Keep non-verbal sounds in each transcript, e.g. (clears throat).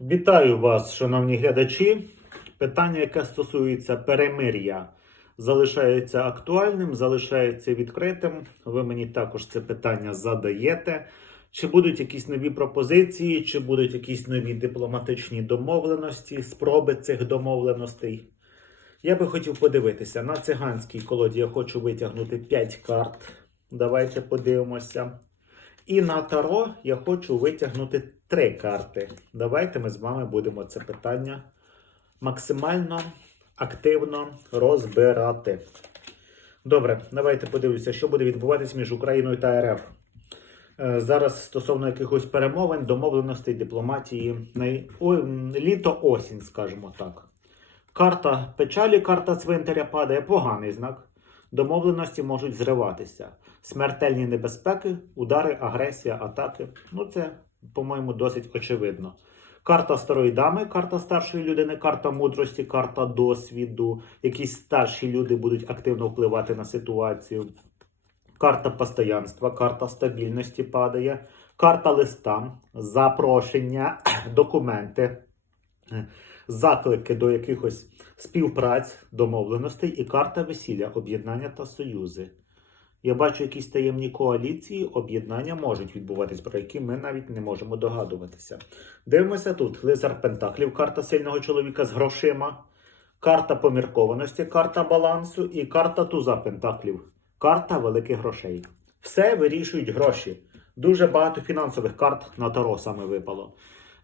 Вітаю вас, шановні глядачі. Питання, яке стосується перемир'я, залишається актуальним, залишається відкритим. Ви мені також це питання задаєте. Чи будуть якісь нові пропозиції, чи будуть якісь нові дипломатичні домовленості, спроби цих домовленостей? Я би хотів подивитися на циганській колоді. Я хочу витягнути 5 карт. Давайте подивимося. І на таро я хочу витягнути три карти. Давайте ми з вами будемо це питання максимально активно розбирати. Добре, давайте подивимося, що буде відбуватись між Україною та РФ. Е, Зараз стосовно якихось перемовин, домовленостей, дипломатії, літо-осінь, скажімо так. Карта печалі, карта цвинтаря падає, поганий знак. Домовленості можуть зриватися. Смертельні небезпеки, удари, агресія, атаки. Ну, це, по-моєму, досить очевидно. Карта старої дами, карта старшої людини, карта мудрості, карта досвіду. Якісь старші люди будуть активно впливати на ситуацію. Карта постоянства, карта стабільності падає, карта листа, запрошення, (clears throat) документи, заклики до якихось співпраць, домовленостей і карта весілля, об'єднання та союзи. Я бачу якісь таємні коаліції, об'єднання можуть відбуватись, про які ми навіть не можемо догадуватися. Дивимося тут: Лицар Пентаклів, карта сильного чоловіка з грошима, карта поміркованості, карта балансу і карта туза Пентаклів, карта великих грошей. Все вирішують гроші. Дуже багато фінансових карт на Таро саме випало.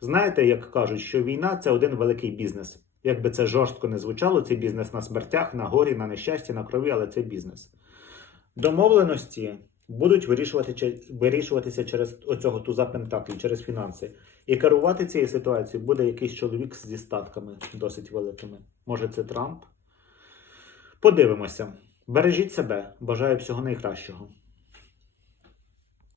Знаєте, як кажуть, що війна це один великий бізнес. Якби це жорстко не звучало, це бізнес на смертях, на горі, на нещасті, на крові, але це бізнес. Домовленості будуть вирішувати, вирішуватися через оцього туза пентаклів, через фінанси. І керувати цією ситуацією буде якийсь чоловік зі статками досить великими. Може, це Трамп? Подивимося. Бережіть себе. Бажаю всього найкращого.